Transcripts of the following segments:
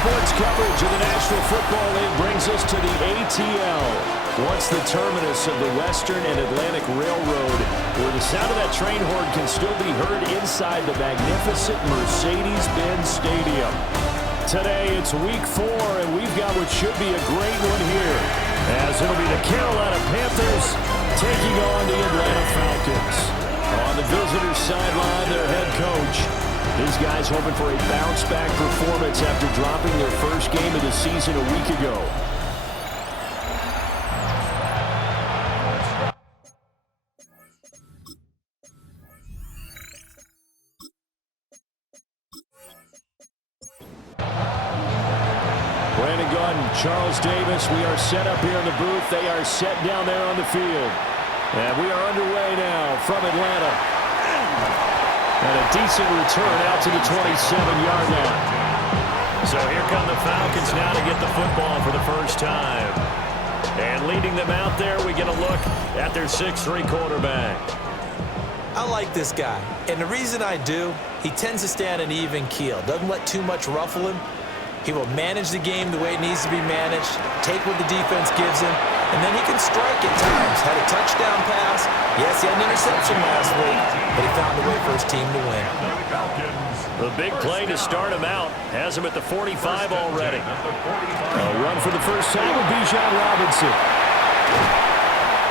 Sports coverage of the National Football League brings us to the ATL. Once the terminus of the Western and Atlantic Railroad, where the sound of that train horn can still be heard inside the magnificent Mercedes-Benz Stadium. Today, it's week 4, and we've got what should be a great one here, as it'll be the Carolina Panthers taking on the Atlanta Falcons. On the visitors' sideline, their head coach. These guys hoping for a bounce-back performance after dropping their first game of the season a week ago. Brandon Gaudin, Charles Davis, we are set up here in the booth. They are set down there on the field. And we are underway now from Atlanta. And a decent return out to the 27-yard line. So here come the Falcons now to get the football for the first time. And leading them out there, we get a look at their 6'3" quarterback. I like this guy, and the reason I do, he tends to stay on an even keel. Doesn't let too much ruffle him. He will manage the game the way it needs to be managed, take what the defense gives him, and then he can strike at times. Had a touchdown pass. Yes, he had an interception last week, but he found a way for his team to win. The big play to start him out has him at the 45 already. A run for the first time with Bijan Robinson.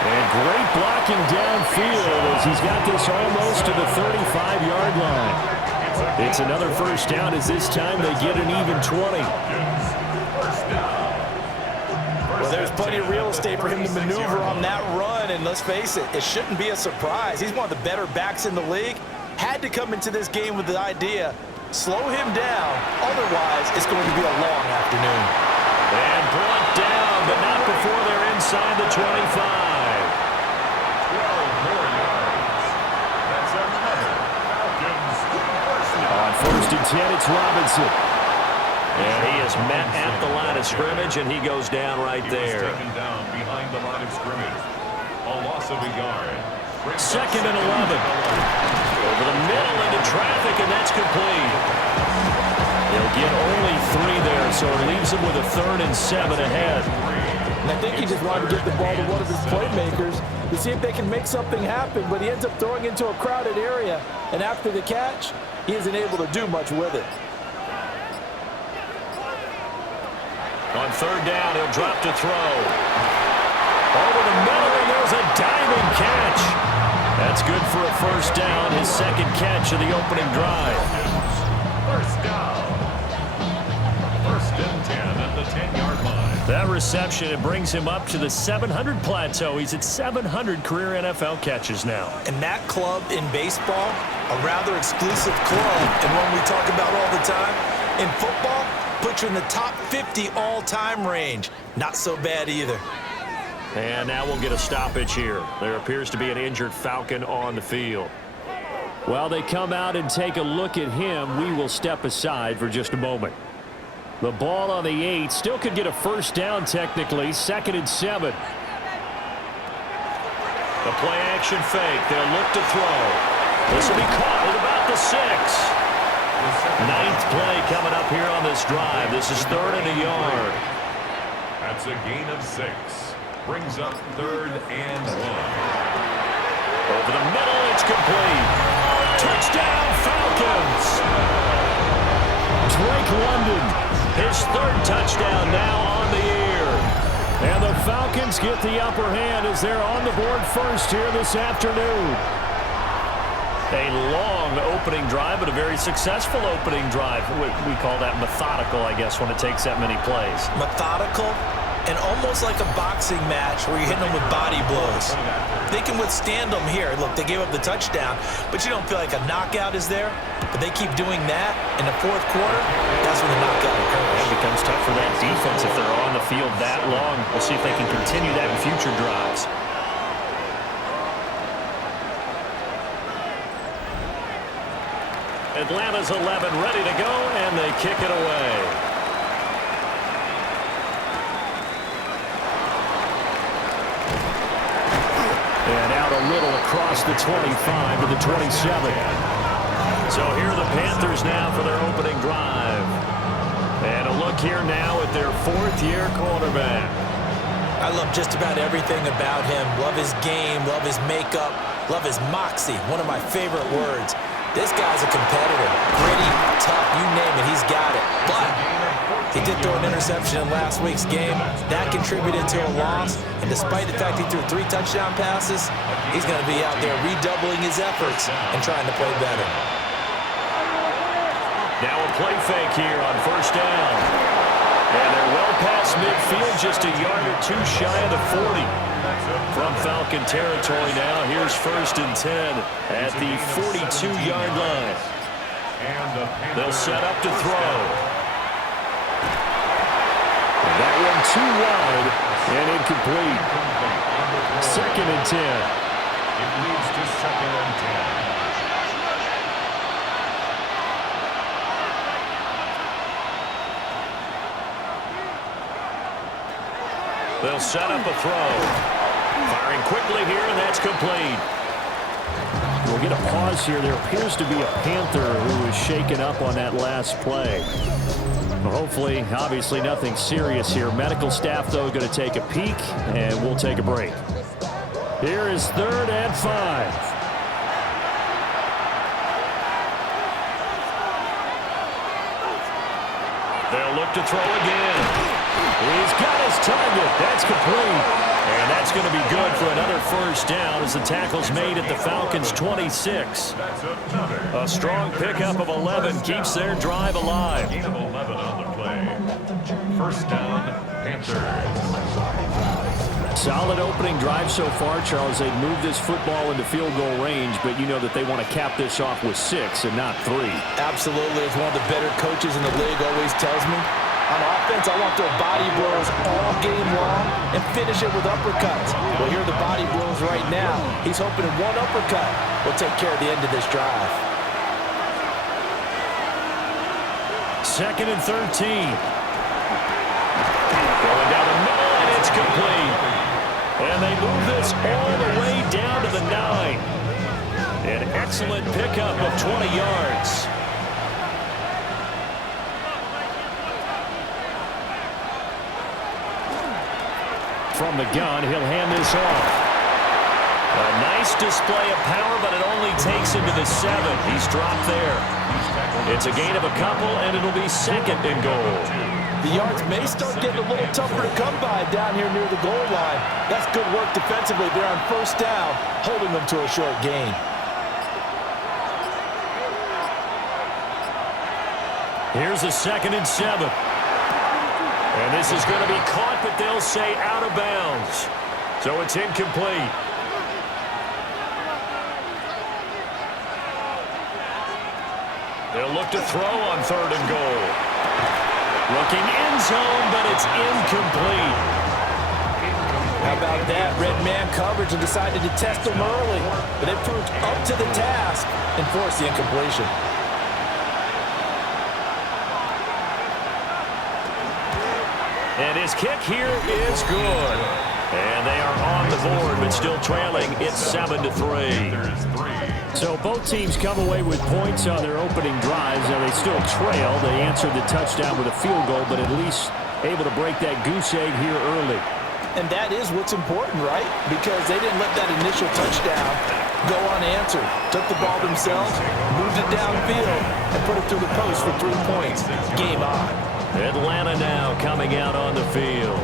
And great blocking downfield as he's got this almost to the 35-yard line. It's another first down as this time they get an even 20. Well, there's plenty of real estate for him to maneuver on that run, and let's face it, it shouldn't be a surprise. He's one of the better backs in the league. Had to come into this game with the idea, slow him down, otherwise it's going to be a long afternoon. And brought down, but not before they're inside the 25. 12 more yards. That's another Falcons first down. On 1st and 10, it's Robinson. And he is met at the line of scrimmage, and he goes down right there. Taken down behind the line of scrimmage. A loss of a yard. 2nd and 11. Over the middle into traffic, and that's complete. He'll get only 3 there, so it leaves him with a 3rd and 7 ahead. And I think he just wanted to get the ball to one of his playmakers to see if they can make something happen, but he ends up throwing into a crowded area, and after the catch, he isn't able to do much with it. On 3rd down, he'll drop to throw. Over the middle, and there's a diving catch. That's good for a first down, his 2nd catch of the opening drive. First down. 1st and 10 at the 10-yard line. That reception, it brings him up to the 700 plateau. He's at 700 career NFL catches now. And that club in baseball, a rather exclusive club, and one we talk about all the time. In football, puts you in the top 50 all-time range. Not so bad either. And now we'll get a stoppage here. There appears to be an injured Falcon on the field. While they come out and take a look at him, we will step aside for just a moment. The ball on the 8 still could get a first down technically. 2nd and 7. The play action fake. They'll look to throw. This will be caught at about the 6. 9th play coming up here on this drive. This is 3rd and a yard. That's a gain of 6. Brings up 3rd and 1. Over the middle, it's complete. Touchdown, Falcons! Drake London, his 3rd touchdown now on the year. And the Falcons get the upper hand as they're on the board first here this afternoon. A long opening drive, but a very successful opening drive. We call that methodical, I guess, when it takes that many plays. Methodical and almost like a boxing match where you're hitting them with body blows. They can withstand them here. Look, they gave up the touchdown, but you don't feel like a knockout is there. But they keep doing that in the fourth quarter. That's when the knockout occurs. It becomes tough for that defense if they're on the field that long. We'll see if they can continue that in future drives. Atlanta's 11 ready to go, and they kick it away. And out a little across the 25 to the 27. So here are the Panthers now for their opening drive. And a look here now at their fourth-year quarterback. I love just about everything about him. Love his game, love his makeup, love his moxie, one of my favorite words. This guy's a competitor. Gritty, tough, you name it, he's got it. But he did throw an interception in last week's game. That contributed to a loss. And despite the fact he threw 3 touchdown passes, he's going to be out there redoubling his efforts and trying to play better. Now a play fake here on first down. And they're well past midfield, just a yard or 2 shy of the 40. From Falcon territory now, here's first and 10 at the 42-yard line. They'll set up to throw. That one too wide and incomplete. Second and 10. It leads to second and 10. They'll set up a throw. Firing quickly here, and that's complete. We'll get a pause here. There appears to be a Panther who was shaken up on that last play. Well, hopefully, obviously nothing serious here. Medical staff, though, going to take a peek, and we'll take a break. Here is 3rd and 5. They'll look to throw again. He's got his target. That's complete. And that's going to be good for another first down as the tackle's made at the Falcons' 26. A strong pickup of 11 keeps their drive alive. Gain of 11 on the play. First down, Panthers. Solid opening drive so far, Charles. They've moved this football into field goal range, but you know that they want to cap this off with 6 and not 3. Absolutely. As one of the better coaches in the league always tells me, on offense, I want to throw body blows all game long and finish it with uppercuts. Well, here are the body blows right now. He's hoping one uppercut will take care of the end of this drive. Second and 13. Going down the middle, and it's complete. And they move this all the way down to the 9. An excellent pickup of 20 yards. From the gun, he'll hand this off. A nice display of power, but it only takes him to the 7. He's dropped there. It's a gain of a couple, and it'll be second and goal. The yards may start getting a little tougher to come by down here near the goal line. That's good work defensively. They're on first down, holding them to a short gain. Here's a 2nd and 7. And this is going to be caught, but they'll say out of bounds. So it's incomplete. They'll look to throw on 3rd and goal. Looking end zone, but it's incomplete. How about that? Red man coverage and decided to test them early. But they proved up to the task and forced the incompletion. And his kick here is good. And they are on the board, but still trailing. It's 7-3. So both teams come away with points on their opening drives. Now they still trail. They answered the touchdown with a field goal, but at least able to break that goose egg here early. And that is what's important, right? Because they didn't let that initial touchdown go unanswered. Took the ball themselves, moved it downfield, and put it through the post for 3 points. Game on. Atlanta now coming out on the field.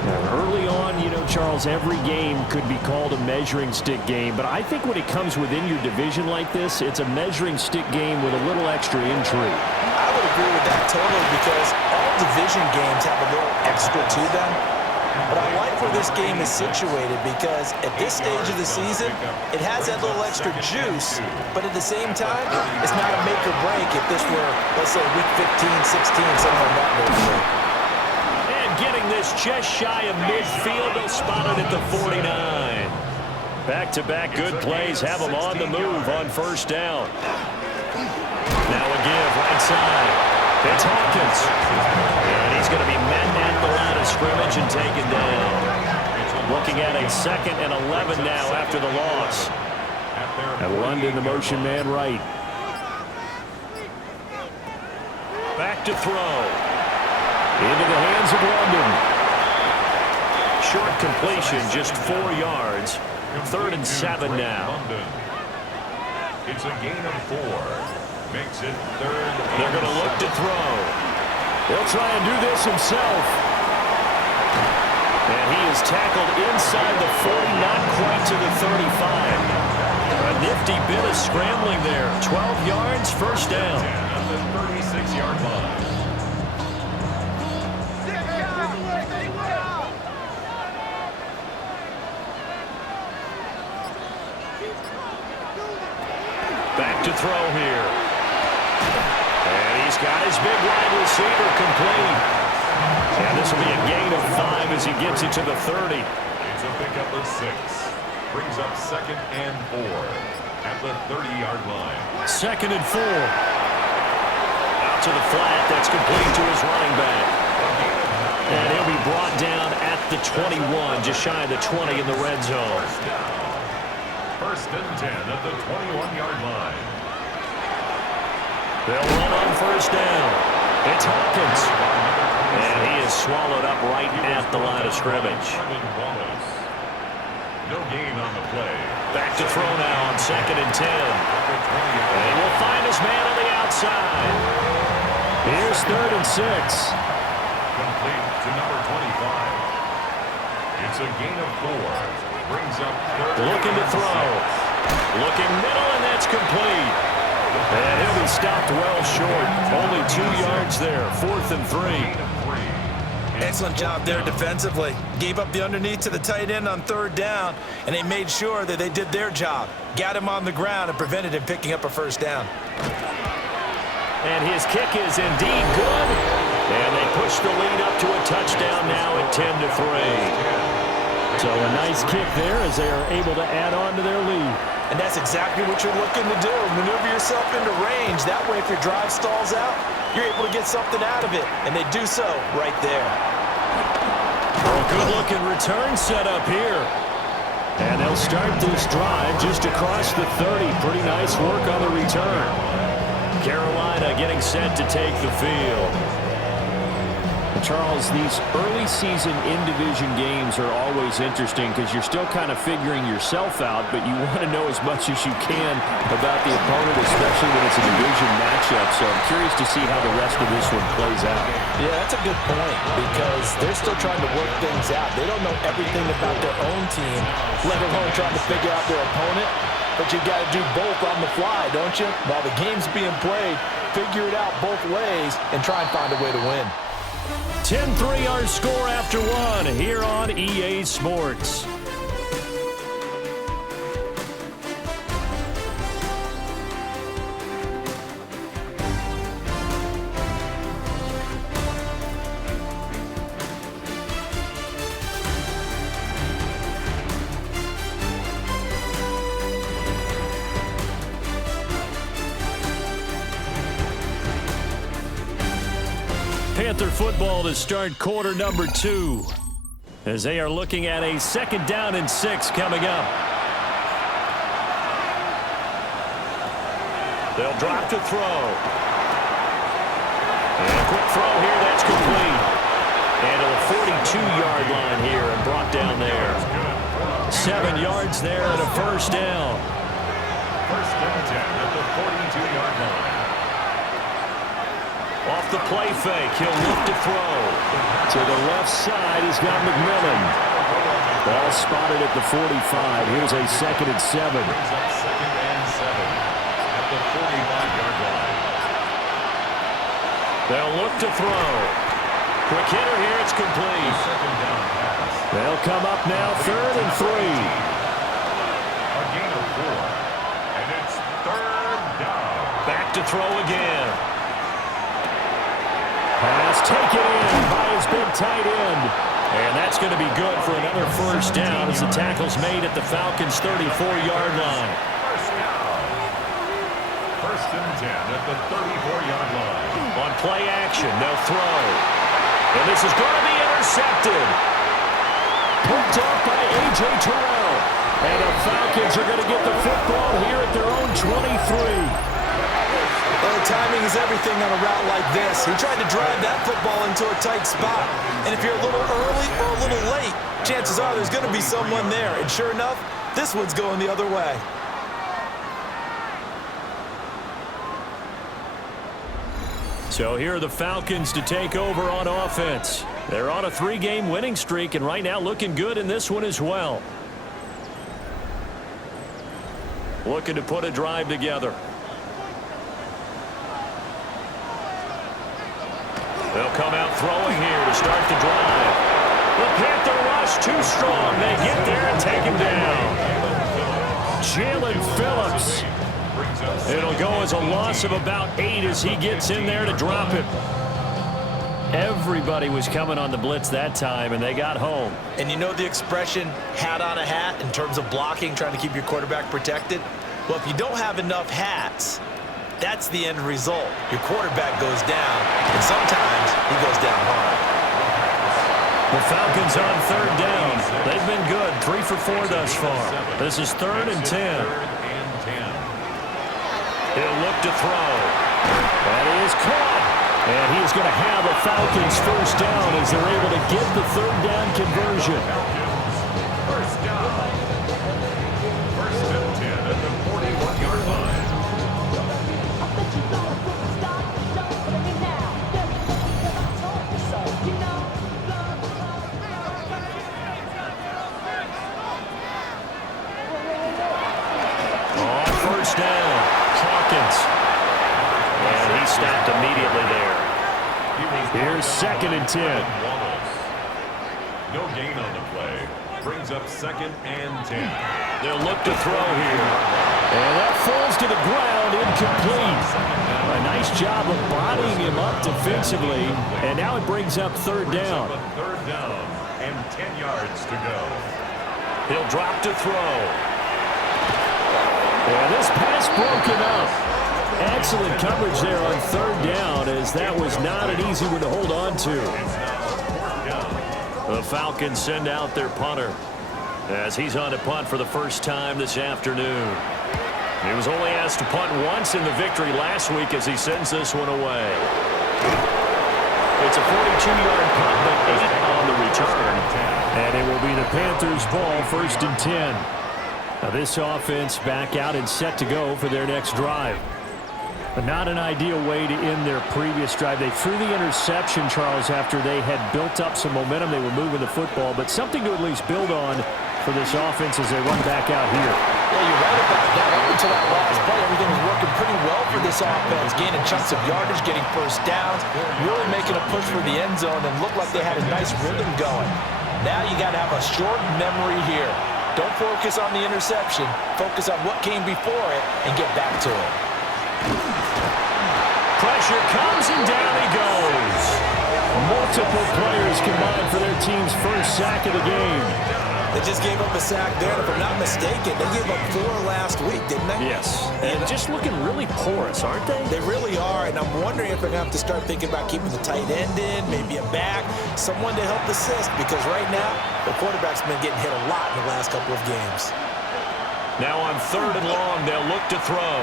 Now, early on, you know, Charles, every game could be called a measuring stick game. But I think when it comes within your division like this, it's a measuring stick game with a little extra intrigue. I would disagree with that totally because all division games have a little extra to them. But I like where this game is situated because at this stage of the season, it has that little extra juice, but at the same time, it's not a make or break if this were, let's say, week 15, 16, somewhere in that neighborhood. And getting this just shy of midfield, they'll spot it at the 49. Back-to-back good plays have them on the move on first down. Now a give right side. It's Hawkins. And he's going to be met at the line of scrimmage and taken down. Looking at a 2nd and 11 now after the loss. And London, the motion man right. Back to throw. Into the hands of London. Short completion, just 4 yards. 3rd and 7 now. It's a gain of 4. Makes it 3rd. They're going to look to throw. He'll try and do this himself. And he is tackled inside the 40, not quite to the 35. A nifty bit of scrambling there. 12 yards, first down. At the 36-yard line. Back to throw here. And he's got his big wide receiver complete. And this will be a gain of 5 as he gets it to the 30. It's a pickup of 6. Brings up 2nd and 4 at the 30-yard line. 2nd and 4. Out to the flat. That's complete to his running back. And he'll be brought down at the 21, just shy of the 20 in the red zone. First and 10 at the 21-yard line. They'll run on first down. It's Hawkins. And he is swallowed up right at the line of scrimmage. No gain on the play. Back to throw now on 2nd and 10. And he will find his man on the outside. Here's 3rd and 6. Complete to number 25. It's a gain of 4. Brings up 3rd. Looking to throw. Looking middle, and that's complete. And he'll be stopped well short. Only 2 yards there. 4th and 3. Excellent job there defensively. Gave up the underneath to the tight end on 3rd down, and they made sure that they did their job. Got him on the ground and prevented him picking up a first down. And his kick is indeed good. And they push the lead up to a touchdown now at 10-3. So a nice kick there as they are able to add on to their lead. And that's exactly what you're looking to do. Maneuver yourself into range. That way, if your drive stalls out, you're able to get something out of it. And they do so right there. Well, good-looking return set up here. And they'll start this drive just across the 30. Pretty nice work on the return. Carolina getting set to take the field. Charles, these early season in-division games are always interesting because you're still kind of figuring yourself out, but you want to know as much as you can about the opponent, especially when it's a division matchup. So I'm curious to see how the rest of this one plays out. Yeah, that's a good point because they're still trying to work things out. They don't know everything about their own team, let alone trying to figure out their opponent. But you got to do both on the fly, don't you? While the game's being played, figure it out both ways and try and find a way to win. 10-3 our score after one here on EA Sports. Panther football to start quarter number 2 as they are looking at a 2nd down and 6 coming up. They'll drop to throw. And a quick throw here, that's complete. And to the 42-yard line here and brought down there. 7 yards there and a first down. First and 10 at the 42-yard line. Off the play fake, he'll look to throw. To the left side, he's got McMillan. Ball spotted at the 45. Here's a 2nd and 7. Brings up 2nd and 7 at the 45-yard line. They'll look to throw. Quick hitter here. It's complete. They'll come up now 3rd and 3. A gain of 4. And it's 3rd down. Back to throw again. Pass taken in by his big tight end. And that's going to be good for another first down as the tackle's made at the Falcons' 34-yard line. First down. 1st and 10 at the 34-yard line. On play action, they'll throw. And this is going to be intercepted. Picked up by A.J. Terrell. And the Falcons are going to get the football here at their own 23. Well, timing is everything on a route like this. He tried to drive that football into a tight spot. And if you're a little early or a little late, chances are there's going to be someone there. And sure enough, this one's going the other way. So here are the Falcons to take over on offense. They're on a 3-game winning streak and right now looking good in this one as well. Looking to put a drive together. They'll come out throwing here to start the drive. The Panther rush too strong. They get there and take him down. Jalen Phillips. It'll go as a loss of about 8 as he gets in there to drop it. Everybody was coming on the blitz that time, and they got home. And you know the expression, hat on a hat, in terms of blocking, trying to keep your quarterback protected? Well, if you don't have enough hats, that's the end result. Your quarterback goes down, and sometimes he goes down hard. The Falcons on 3rd down. They've been good, 3 for 4 thus far. This is 3rd and 10. He'll look to throw. That is caught. And he's going to have a Falcons first down as they're able to get the 3rd down conversion. First down. 1st and 10 at the 41-yard line. On first down, Hawkins. And he stopped immediately there. Here's 2nd and 10. No gain on the play. Brings up 2nd and 10. They'll look to throw here. And that falls to the ground, incomplete. A nice job of bodying him up defensively. And now it brings up 3rd down. 3rd down and 10 yards to go. He'll drop to throw. And this pass broken up. Excellent coverage there on 3rd down as that was not an easy one to hold on to. The Falcons send out their punter as he's on to punt for the first time this afternoon. He was only asked to punt once in the victory last week as he sends this one away. It's a 42-yard punt, but 8 on the return. And it will be the Panthers' ball, 1st and 10. Now this offense back out and set to go for their next drive. But not an ideal way to end their previous drive. They threw the interception, Charles, after they had built up some momentum. They were moving the football, but something to at least build on for this offense as they run back out here. Yeah, you're right about that. Up until that last play, everything was working pretty well for this offense. Gaining chunks of yardage, getting first downs, really making a push for the end zone, and looked like they had a nice rhythm going. Now you got to have a short memory here. Don't focus on the interception. Focus on what came before it and get back to it. Pressure comes and down he goes. Multiple players combined for their team's first sack of the game. They just gave up a sack there, and if I'm not mistaken, they gave up 4 last week, didn't they? Yes, and just looking really porous, aren't they? They really are, and I'm wondering if they're going to have to start thinking about keeping the tight end in, maybe a back, someone to help assist, because right now, the quarterback's been getting hit a lot in the last couple of games. Now on 3rd and long, they'll look to throw.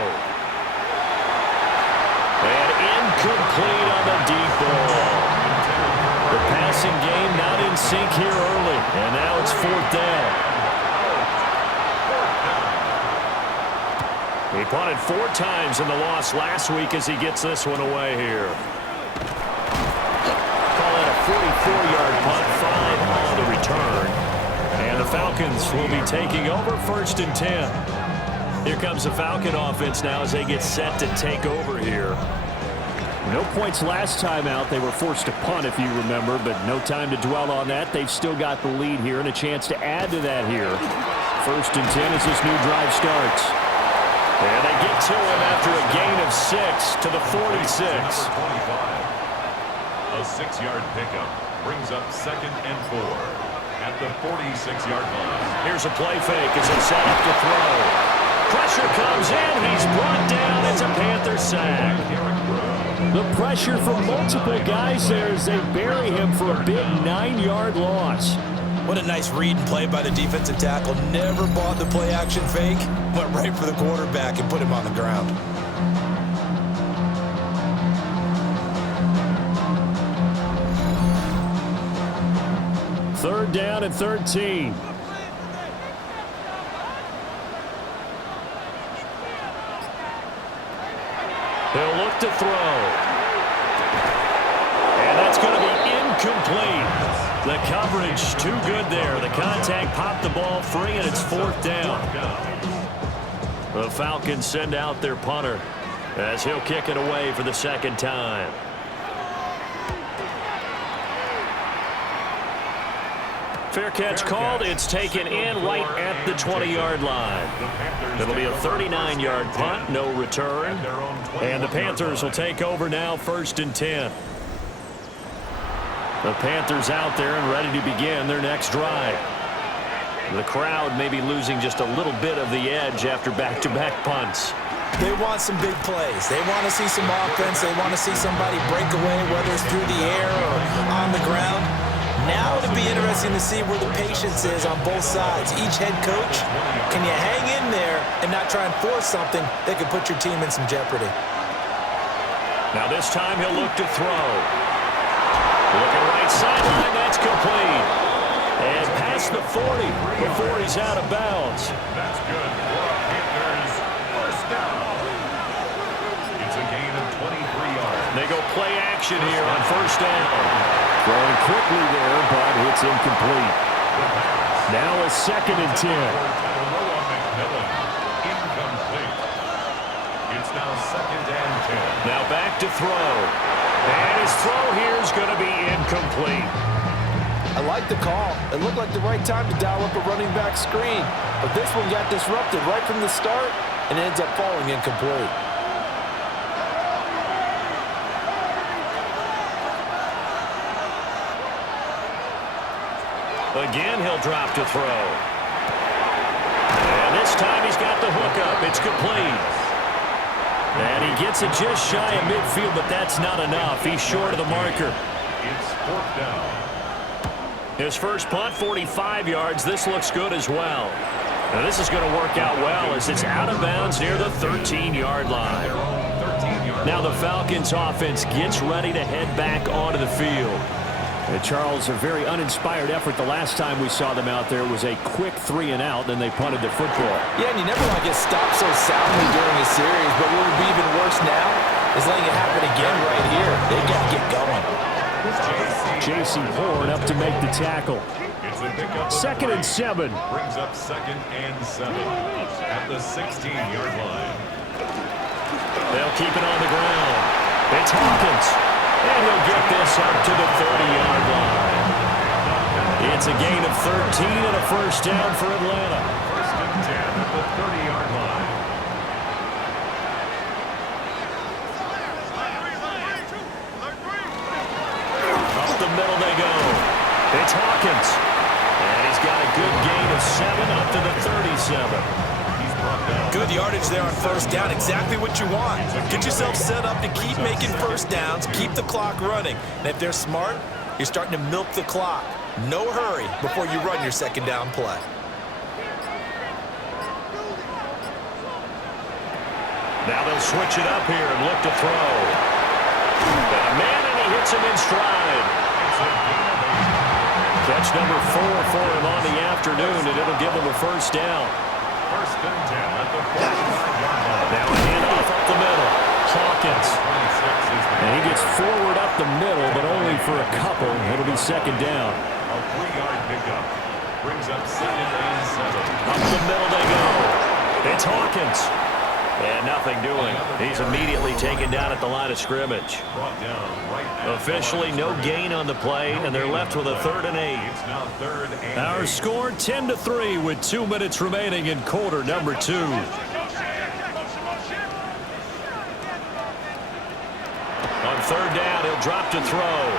And incomplete on the deep ball. The passing game not in sync here early, and now it's 4th down. He punted 4 times in the loss last week as he gets this one away here. Call it a 44-yard punt, 5 on the return. And the Falcons will be taking over 1st and 10. Here comes the Falcon offense now as they get set to take over here. No points last time out. They were forced to punt, if you remember, but no time to dwell on that. They've still got the lead here and a chance to add to that here. 1st and 10 as this new drive starts. And they get to him after a gain of 6 to the 46. A 6-yard pickup brings up 2nd and 4 at the 46-yard line. Here's a play fake as they set up to throw. Pressure comes in. He's brought down. It's a Panther sack. The pressure from multiple guys there as they bury him for a big 9-yard loss. What a nice read and play by the defensive tackle. Never bought the play-action fake. Went right for the quarterback and put him on the ground. Third down and 13. He'll look to throw. And that's going to be incomplete. The coverage too good there. The contact popped the ball free, and it's 4th down. The Falcons send out their punter as he'll kick it away for the 2nd time. Fair catch called. It's taken in right at the 20-yard line. It'll be a 39-yard punt, no return. And the Panthers will take over now, 1st and 10. The Panthers out there and ready to begin their next drive. The crowd may be losing just a little bit of the edge after back-to-back punts. They want some big plays. They want to see some offense. They want to see somebody break away, whether it's through the air or on the ground. Now it'll be interesting to see where the patience is on both sides. Each head coach, can you hang in there and not try and force something that could put your team in some jeopardy? Now this time he'll look to throw. Looking right sideline, that's complete. And past the 40 before he's out of bounds. That's good for Panthers. 1st down. It's a gain of 23 yards. They go play action here on 1st down. Throwing quickly there, but it's incomplete. Now a 2nd and 10. Incomplete. It's now 2nd and 10. Now back to throw. And his throw here is going to be incomplete. I like the call. It looked like the right time to dial up a running back screen. But this one got disrupted right from the start and ends up falling incomplete. Again, he'll drop to throw. And this time he's got the hookup. It's complete. And he gets it just shy of midfield, but that's not enough. He's short of the marker. It's 4th down. His first punt, 45 yards. This looks good as well. Now this is going to work out well as it's out of bounds near the 13-yard line. Now the Falcons offense gets ready to head back onto the field. Charles, a very uninspired effort the last time we saw them out there. It was a quick 3 and out, then they punted the football. Yeah, and you never want to get stopped so soundly during a series, but what would be even worse now is letting it happen again right here. They got to get going. J.C. Horn up to make the tackle. 2nd and 7. Brings up 2nd and 7 at the 16-yard line. They'll keep it on the ground. It's Hawkins. And he'll get this up to the 30-yard line. It's a gain of 13 and a 1st down for Atlanta. 1st and 10 at the 30-yard line. Up the middle they go. It's Hawkins. And he's got a good gain of 7 up to the 37. Good yardage there on 1st down. Exactly what you want. Get yourself set up to keep making 1st downs, keep the clock running. And if they're smart, you're starting to milk the clock. No hurry before you run your 2nd down play. Now they'll switch it up here and look to throw. Got a man, and he hits him in stride. Catch number 4 for him on the afternoon, and it'll give him a 1st down. 1st and 10 at the 45-yard line. Now a handoff up the middle. Hawkins. And he gets forward up the middle, but only for a couple. It'll be 2nd down. A 3-yard pickup brings up 2nd and 7. Up the middle they go. It's Hawkins. And nothing doing. He's immediately taken down at the line of scrimmage. Officially no gain on the play, and they're left with a 3rd and 8. Our score 10-3 with 2 minutes remaining in quarter number 2. On 3rd down, he'll drop to throw.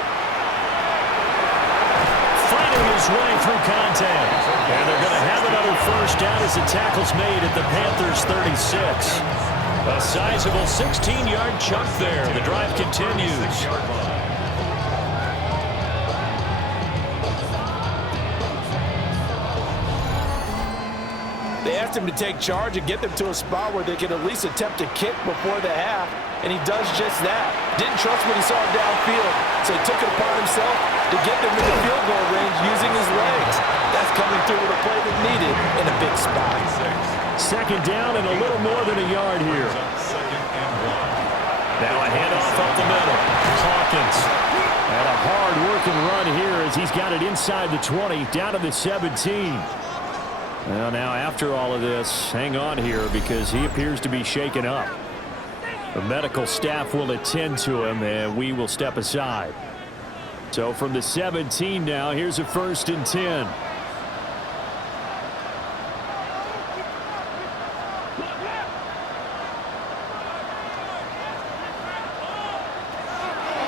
Fighting his way through contact. And they're going to have another 1st down as the tackle's made at the Panthers' 36. A sizable 16-yard chunk there. The drive continues. They asked him to take charge and get them to a spot where they could at least attempt a kick before the half, and he does just that. Didn't trust what he saw downfield, so he took it upon himself to get them in the field goal range using his legs. That's coming through with a play that needed in a big spot. 2nd down and a little more than a yard here. Now a handoff up the middle. Falcons. And a hard-working run here as he's got it inside the 20, down to the 17. Well, now after all of this, hang on here because he appears to be shaken up. The medical staff will attend to him, and we will step aside. So from the 17 now, here's a 1st and 10.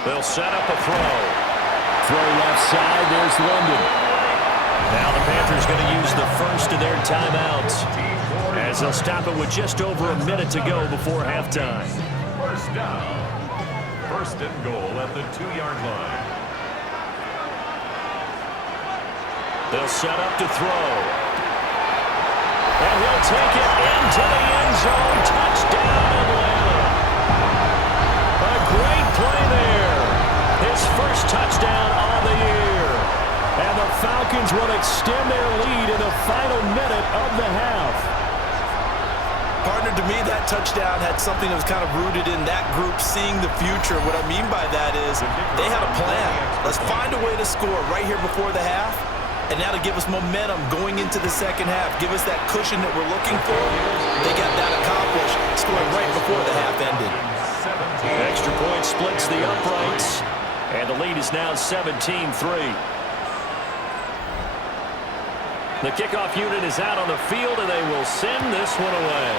They'll set up a throw. Throw left side, there's London. Now the Panthers going to use the 1st of their timeouts as they'll stop it with just over a minute to go before halftime. 1st down. 1st and goal at the 2-yard line. They'll set up to throw. And he'll take it into the end zone. Touchdown, Atlanta. A great play there. His 1st touchdown on the year. And the Falcons will extend their lead in the final minute of the half. Partner, to me, that touchdown had something that was kind of rooted in that group seeing the future. What I mean by that is they had a plan. Let's find a way to score right here before the half. And now to give us momentum going into the 2nd half, give us that cushion that we're looking for. They got that accomplished, scoring right before the half ended. Extra point splits the uprights. And the lead is now 17-3. The kickoff unit is out on the field, and they will send this one away.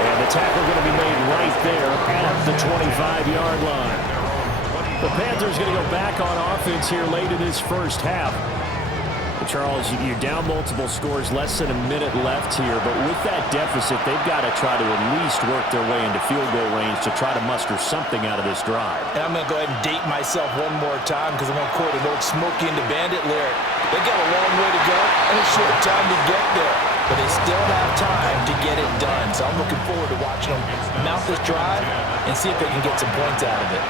And the tackle going to be made right there at the 25-yard line. The Panthers going to go back on offense here late in this 1st half. Charles, you're down multiple scores, less than a minute left here, but with that deficit, they've got to try to at least work their way into field goal range to try to muster something out of this drive. And I'm going to go ahead and date myself one more time because I'm going to quote an old Smokey and the Bandit lyric. They got a long way to go and a short time to get there, but they still have time to get it done. So I'm looking forward to watching them mount this drive and see if they can get some points out of it.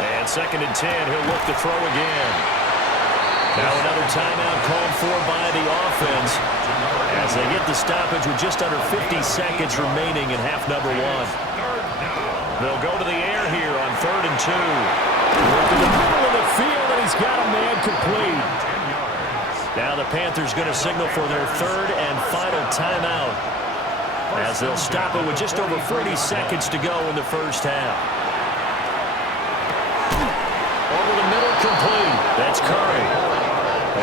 And 2nd and 10, he'll look to throw again. Now another timeout called for by the offense as they get the stoppage with just under 50 seconds remaining in half number 1. They'll go to the air here on 3rd and 2. Look in the middle of the field, and he's got a man complete. Now the Panthers going to signal for their 3rd and final timeout as they'll stop it with just over 40 seconds to go in the 1st half. Over the middle, complete. That's Curry.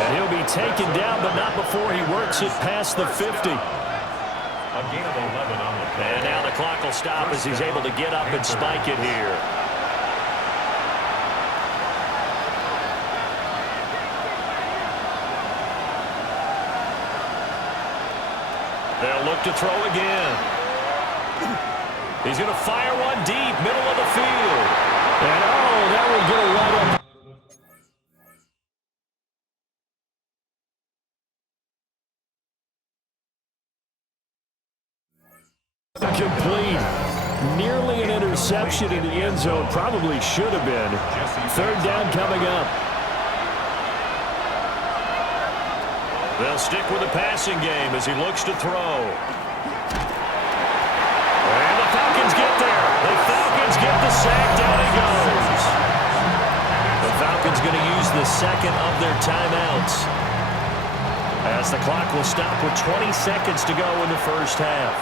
And he'll be taken down, but not before he works it past the 50. A gain of 11 on the play. And now the clock will stop as he's able to get up and spike it here. They'll look to throw again. He's going to fire one deep, middle of the field. And that will get a right up. Complete. Nearly an interception in the end zone. Probably should have been. 3rd down coming up. They'll stick with the passing game as he looks to throw. And the Falcons get there. The Falcons get the sack. Down he goes. The Falcons second of their timeouts, as the clock will stop with 20 seconds to go in the first half.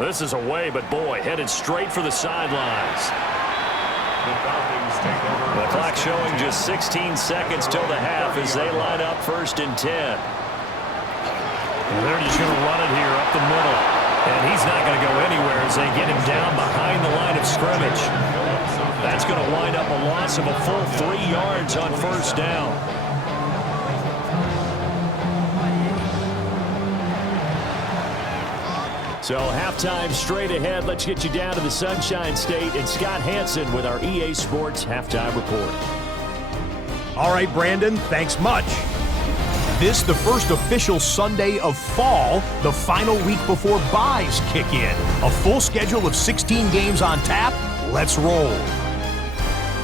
This is away, but boy, headed straight for the sidelines. The Falcons take over. The clock showing just 16 seconds till the half as they line up 1st and 10. And they're just going to run it here up the middle. And he's not going to go anywhere as they get him down behind the line of scrimmage. That's going to wind up a loss of a full 3 yards on 1st down. So halftime straight ahead. Let's get you down to the Sunshine State and Scott Hansen with our EA Sports Halftime Report. All right, Brandon, thanks much. This the first official Sunday of fall, the final week before byes kick in. A full schedule of 16 games on tap. Let's roll.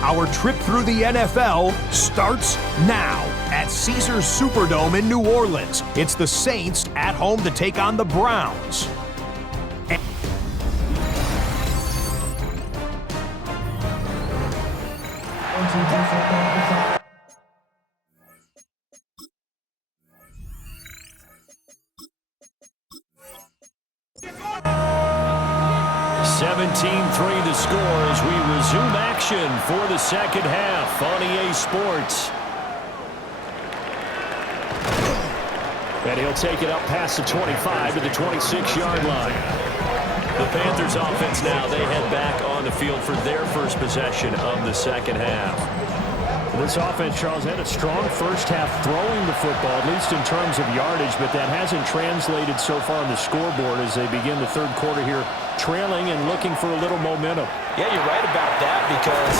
Our trip through the NFL starts now at Caesars Superdome in New Orleans. It's the Saints at home to take on the Browns. 17-3 the score as we resume action for the second half on EA Sports. And he'll take it up past the 25 to the 26-yard line. The Panthers offense now, they head back on the field for their first possession of the second half. This offense, Charles, had a strong first half throwing the football, at least in terms of yardage, but that hasn't translated so far on the scoreboard as they begin the third quarter here, trailing and looking for a little momentum. Yeah, you're right about that because,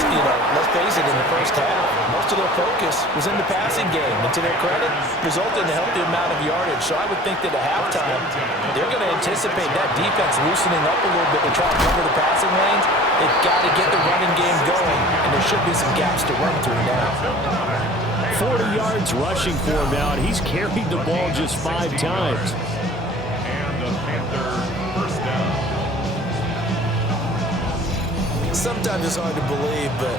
let's face it, in the first half, most of their focus was in the passing game. And to their credit, resulted in a healthy amount of yardage. So I would think that at halftime, they're going to anticipate that defense loosening up a little bit to try to cover the passing lanes. They've got to get the running game going, and there should be some gaps to run through now. 40 yards rushing for him now, and he's carried the ball just 5 times. And the Panthers first down. Sometimes it's hard to believe, but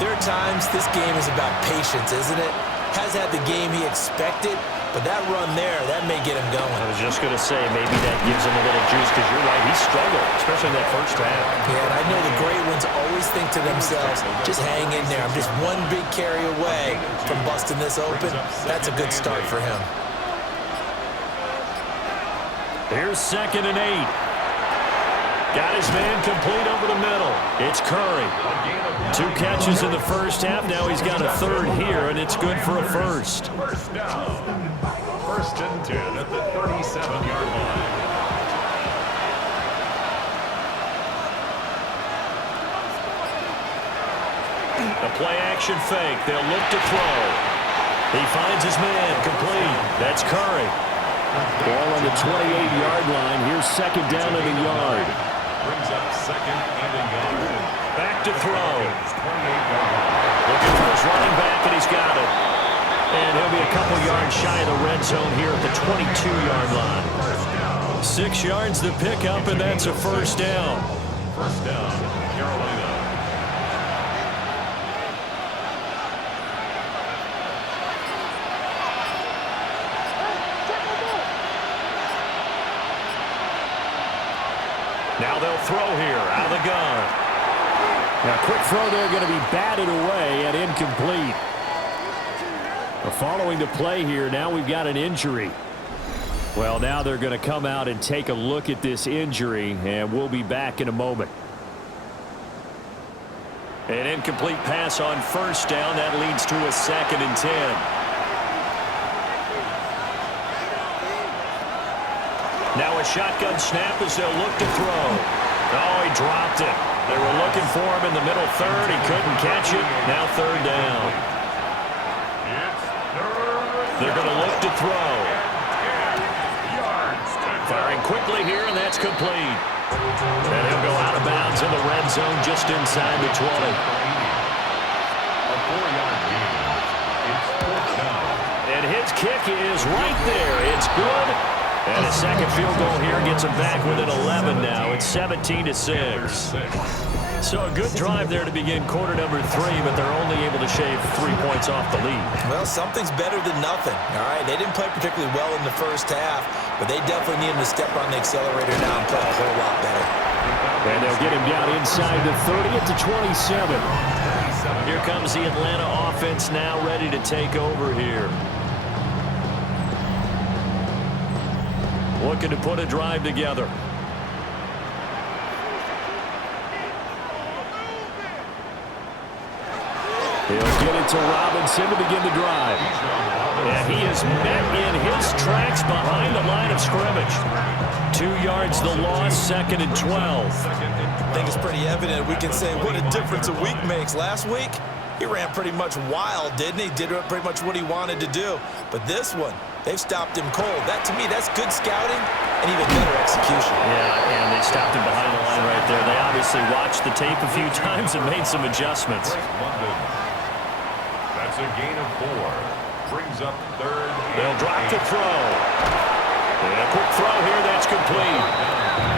there are times this game is about patience, isn't it? Has had the game he expected, but that run there, that may get him going. I was just going to say, maybe that gives him a little juice because you're right, he struggled, especially in that first half. Yeah, and I know the great ones always think to themselves, just hang in there. I'm just one big carry away from busting this open. That's a good start for him. Here's 2nd and 8. Got his man complete over the middle. It's Curry. 2 catches in the first half. Now he's got a 3rd here, and it's good for a first. First down. 1st and 10 at the 37-yard line. A play-action fake. They'll look to throw. He finds his man complete. That's Curry. Ball on the 28-yard line. Here's 2nd down in the yard. Brings up 2nd and a yard. Back to throw. 28-yard line. Looking for his running back, and he's got it. And he'll be a couple yards shy of the red zone here at the 22-yard line. 6 yards the pickup, and that's a first down. First down, Carolina. Now they'll throw here out of the gun. Now quick throw there, going to be batted away and incomplete. Following the play here, now we've got an injury. Well, now they're going to come out and take a look at this injury, and we'll be back in a moment. An incomplete pass on first down. That leads to a 2nd and 10. Now a shotgun snap as they'll look to throw. Oh, he dropped it. They were looking for him in the middle 3rd. He couldn't catch it. Now 3rd down. They're going to look to throw. Firing quickly here, and that's complete. And he'll go out of bounds in the red zone just inside the 20. A 4-yard gain. It's 4th down. And his kick is right there. It's good. And a second field goal here gets them back within 11 now. It's 17-6. So a good drive there to begin quarter number 3, but they're only able to shave 3 points off the lead. Well, something's better than nothing, all right? They didn't play particularly well in the first half, but they definitely needed to step on the accelerator now and play a whole lot better. And they'll get him down inside the 30 at the 27. Here comes the Atlanta offense now ready to take over here. Looking to put a drive together. He'll get it to Robinson to begin the drive. And he is met in his tracks behind the line of scrimmage. 2 yards the loss, 2nd and 12. I think it's pretty evident. We can say what a difference a week makes. Last week, he ran pretty much wild, didn't he? Did pretty much what he wanted to do. But this one, they've stopped him cold. That, to me, that's good scouting and even better execution. Yeah, and they stopped him behind the line right there. They obviously watched the tape a few times and made some adjustments. That's a gain of 4. Brings up 3rd. They'll drop the throw. And a quick throw here, that's complete.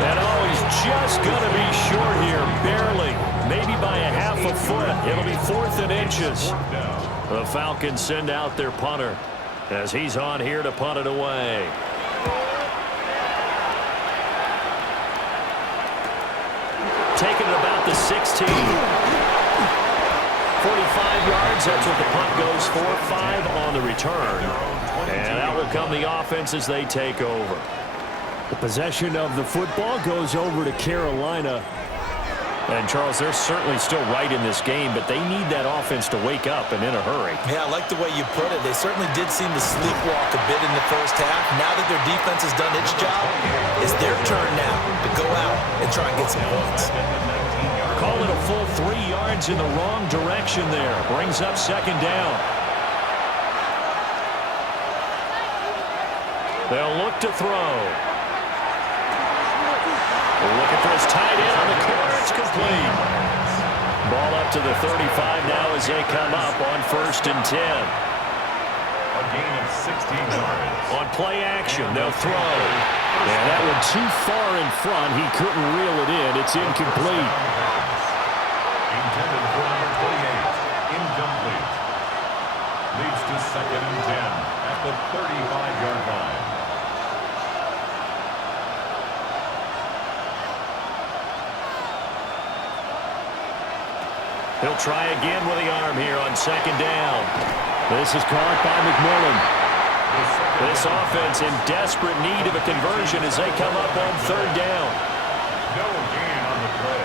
And he's just going to be short here, barely. Maybe by a half a foot. It'll be 4th and inches. The Falcons send out their punter as he's on here to punt it away. Taking it about the 16. 45 yards, that's what the punt goes for. 5 on the return. And out will come the offense as they take over. The possession of the football goes over to Carolina. And, Charles, they're certainly still right in this game, but they need that offense to wake up and in a hurry. Yeah, I like the way you put it. They certainly did seem to sleepwalk a bit in the first half. Now that their defense has done its job, it's their turn now to go out and try and get some points. Call it a full 3 yards in the wrong direction there. Brings up 2nd down. They'll look to throw. Looking for his tight end on the corner. It's complete. Ball up to the 35 now as they come up on 1st and 10. A gain of 16 yards. On play action, they'll throw. And that one too far in front. He couldn't reel it in. It's incomplete. Intended for number 28. Incomplete. Leads to 2nd and 10 at the 35-yard line. He'll try again with the arm here on 2nd down. This is caught by McMillan. This offense in desperate need of a conversion as they come up on 3rd down. No gain on the play.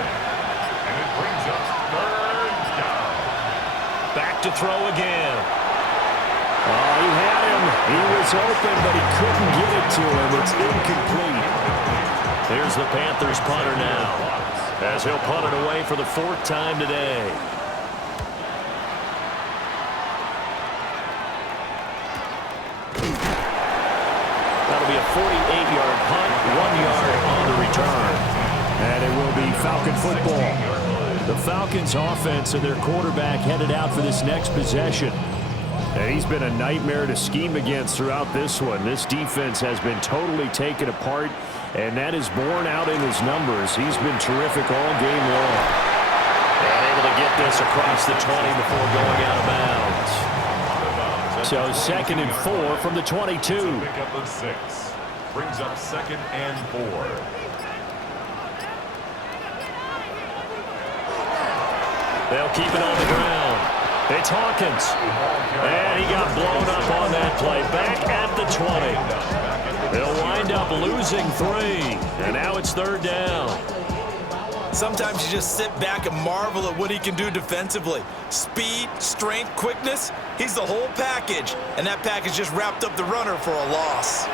And it brings up 3rd down. Back to throw again. Oh, he had him. He was open, but he couldn't get it to him. It's incomplete. Here's the Panthers punter now, as he'll punt it away for the 4th time today. That'll be a 48-yard punt, 1 yard on the return. And it will be Falcon football. The Falcons offense and their quarterback headed out for this next possession. And he's been a nightmare to scheme against throughout this one. This defense has been totally taken apart, and that is borne out in his numbers. He's been terrific all game long. And able to get this across the 20 before going out of bounds. So 2nd and 4 from the 22. Pick up of 6. Brings up 2nd and 4. They'll keep it on the ground. It's Hawkins. And he got blown up on that play. Back at the 20. They'll wind up losing 3. And now it's 3rd down. Sometimes you just sit back and marvel at what he can do defensively. Speed, strength, quickness, he's the whole package. And that package just wrapped up the runner for a loss.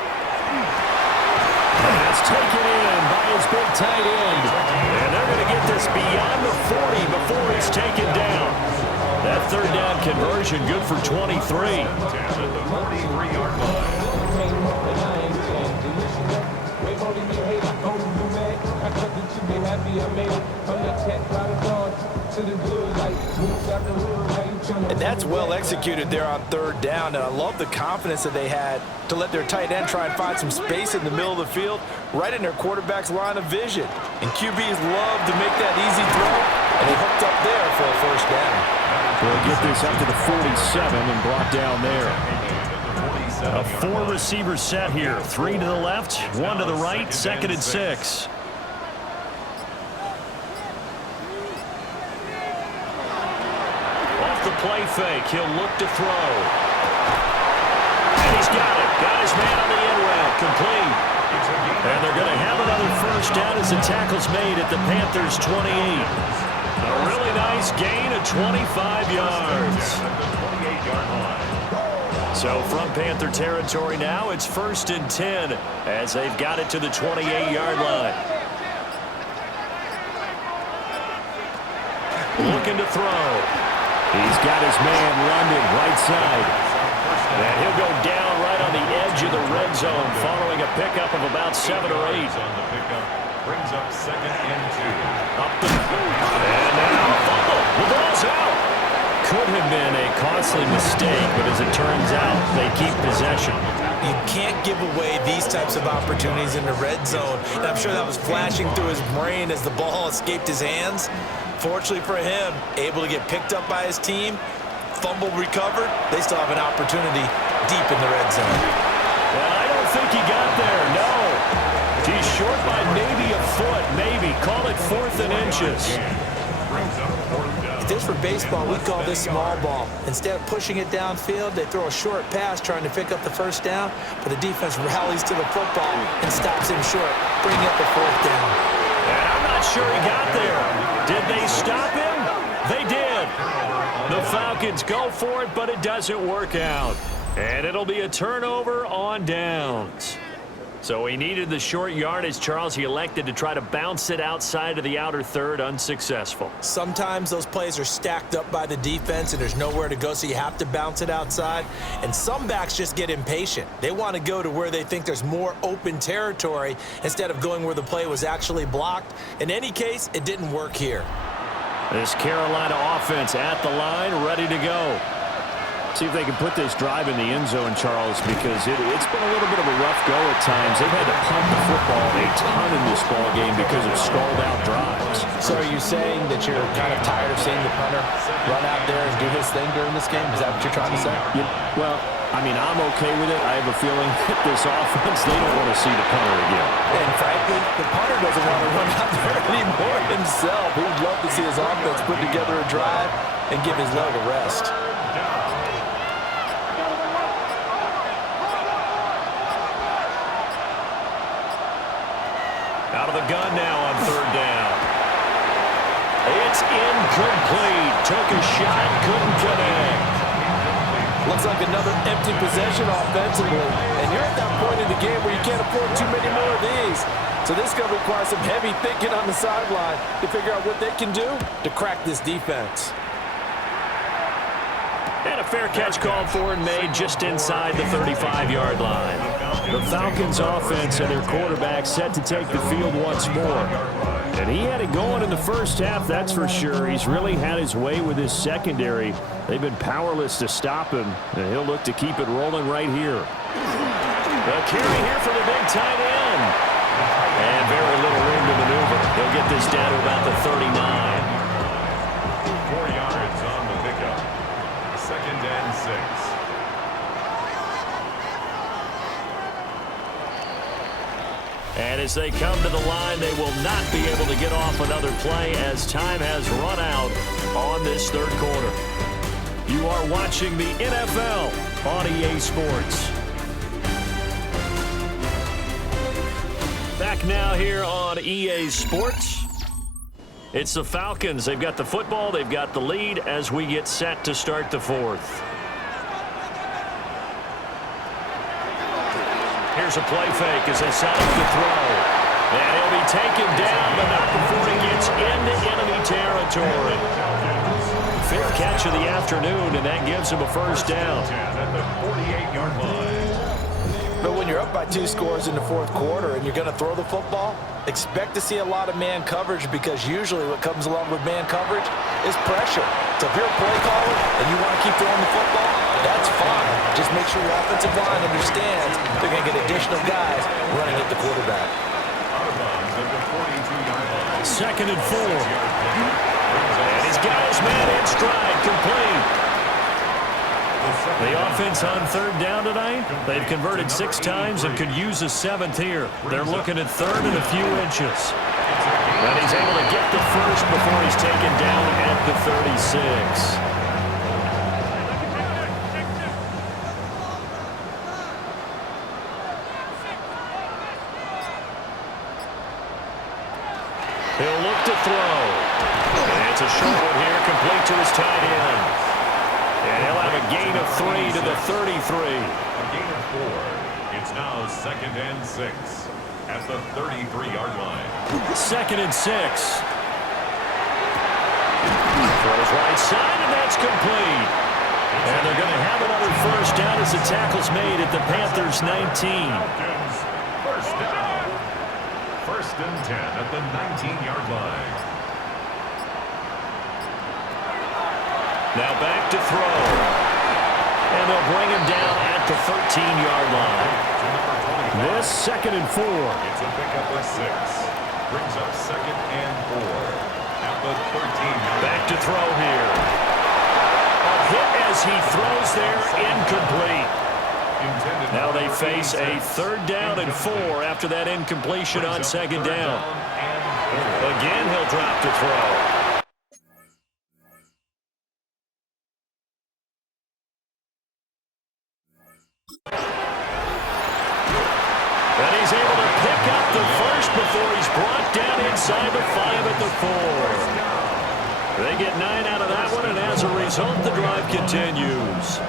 And it's taken in by his big tight end. And they're going to get this beyond the 40 before it's taken down. That 3rd down conversion good for 23. At the 43-yard line. And that's well executed there on third down, and I love the confidence that they had to let their tight end try and find some space in the middle of the field, right in their quarterback's line of vision. And QBs love to make that easy throw, and they hooked up there for a first down. They'll get this up to the 47 and brought down there. A 4-receiver set here. 3 to the left, 1 to the right, 2nd and 6. Off the play fake, he'll look to throw. And he's got it. Got his man on the end route. Complete. And they're going to have another first down as the tackle's made at the Panthers' 28. A really nice gain of 25 yards. So from Panther territory now, it's 1st and 10 as they've got it to the 28-yard line. Looking to throw. He's got his man London right side. And he'll go down right on the edge of the red zone following a pickup of about 7 or 8. Brings up 2nd and 2. Up the and now fumble. The ball's out. Could have been a costly mistake, but as it turns out, they keep possession. You can't give away these types of opportunities in the red zone. And I'm sure that was flashing through his brain as the ball escaped his hands. Fortunately for him, able to get picked up by his team, fumble recovered. They still have an opportunity deep in the red zone. And I don't think he got there, no. He's short by maybe a foot, maybe. Call it 4th and inches. If this were baseball, we'd call this small ball. Instead of pushing it downfield, they throw a short pass trying to pick up the first down, but the defense rallies to the football and stops him short, bringing up the 4th down. And I'm not sure he got there. Did they stop him? They did. The Falcons go for it, but it doesn't work out. And it'll be a turnover on downs. So he needed the short yardage, Charles. He elected to try to bounce it outside of the outer third, unsuccessful. Sometimes those plays are stacked up by the defense and there's nowhere to go, so you have to bounce it outside. And some backs just get impatient. They want to go to where they think there's more open territory instead of going where the play was actually blocked. In any case, it didn't work here. This Carolina offense at the line, ready to go. See if they can put this drive in the end zone, Charles, because it's been a little bit of a rough go at times. They've had to punt the football a ton in this ball game because of stalled-out drives. So are you saying that you're kind of tired of seeing the punter run out there and do his thing during this game? Is that what you're trying to say? Yeah, well, I mean, I'm okay with it. I have a feeling that this offense, they don't want to see the punter again. And frankly, the punter doesn't want to run out there anymore himself. He would love to see his offense put together a drive and give his leg a rest. Out of the gun now on 3rd down. It's incomplete. Took a shot, couldn't connect. Looks like another empty possession offensively. And you're at that point in the game where you can't afford too many more of these. So this is going to require some heavy thinking on the sideline to figure out what they can do to crack this defense. And a fair catch called for and made just inside the 35-yard line. The Falcons offense and their quarterback set to take the field once more. And he had it going in the first half, that's for sure. He's really had his way with his secondary. They've been powerless to stop him, and he'll look to keep it rolling right here. The carry here for the big tight end. And very little room to maneuver. He'll get this down to about the 39. 4 yards on the pickup. 2nd and 6. And as they come to the line, they will not be able to get off another play as time has run out on this 3rd quarter. You are watching the NFL on EA Sports. Back now here on EA Sports. It's the Falcons. They've got the football. They've got the lead as we get set to start the 4th. Here's a play fake as they set up the throw. And he'll be taken down, but not before he gets into enemy territory. 5th catch of the afternoon, and that gives him a first down. At the 48-yard line. But when you're up by 2 scores in the 4th quarter and you're going to throw the football, expect to see a lot of man coverage, because usually what comes along with man coverage is pressure. So if you're a play caller and you want to keep throwing the football, that's fine. Just make sure your offensive line understands they're going to get additional guys running at the quarterback. Second and 4. And he's got his man in stride, complete. The offense on third down tonight, they've converted 6 times and could use a 7th here. They're looking at third and a few inches. And he's able to get the first before he's taken down at the 36. He'll look to throw. And it's a short one here, complete to his tight end. And he'll have a gain of 3 to the 33. A gain of 4. It's now 2nd and 6 at the 33-yard line. 2nd and 6. Throws right side, and that's complete. And they're going to have another first down as the tackle's made at the Panthers' 19. Falcons, first down. 1st and 10 at the 19-yard line. Now back to throw. And they'll bring him down at the 13-yard line. This 2nd and 4. It's a pickup of 6. Brings up 2nd and 4 at the 13-yard line. Back to throw here. A hit as he throws there, incomplete. Now they face a 3rd down and 4 after that incompletion on 2nd down. Again, he'll drop to throw. And he's able to pick up the first before he's brought down inside the 5 at the 4. They get 9 out of that one, and as a result, the drive continues.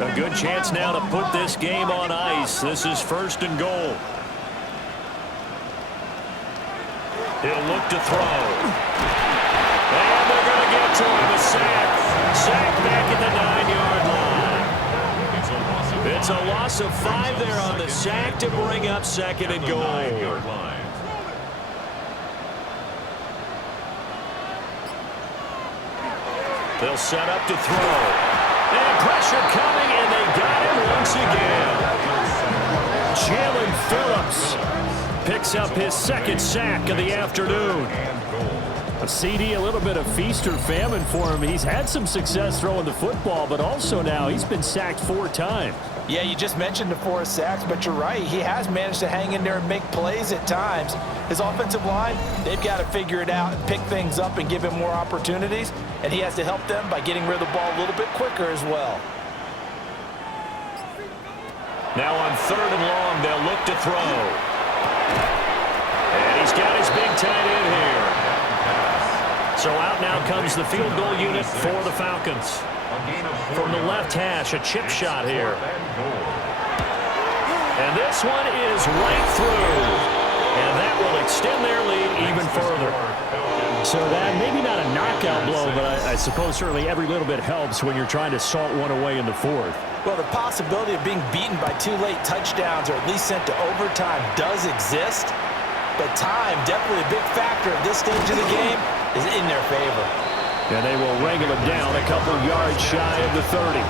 A good chance now to put this game on ice. This is 1st and goal. He'll look to throw. And they're going to get to him. A sack. Sack back at the 9-yard line. It's a loss of 5 there on the sack to bring up 2nd and goal. They'll set up to throw. And pressure coming, and they got him once again. Jalen Phillips picks up his 2nd sack of the afternoon. A CD, a little bit of feast or famine for him. He's had some success throwing the football, but also now he's been sacked 4 times. Yeah, you just mentioned the 4 sacks, but you're right. He has managed to hang in there and make plays at times. His offensive line, they've got to figure it out and pick things up and give him more opportunities, and he has to help them by getting rid of the ball a little bit quicker as well. Now on 3rd and long, they'll look to throw. And he's got his big tight end here. So out now comes the field goal unit for the Falcons. From the left hash, a chip shot here. And this one is right through. And that will extend their lead even further. So that, maybe not a knockout blow, but I suppose certainly every little bit helps when you're trying to salt one away in the 4th. Well, the possibility of being beaten by 2 late touchdowns or at least sent to overtime does exist. But time, definitely a big factor at this stage of the game, is in their favor. And they will wrangle him down a couple yards shy of the 30.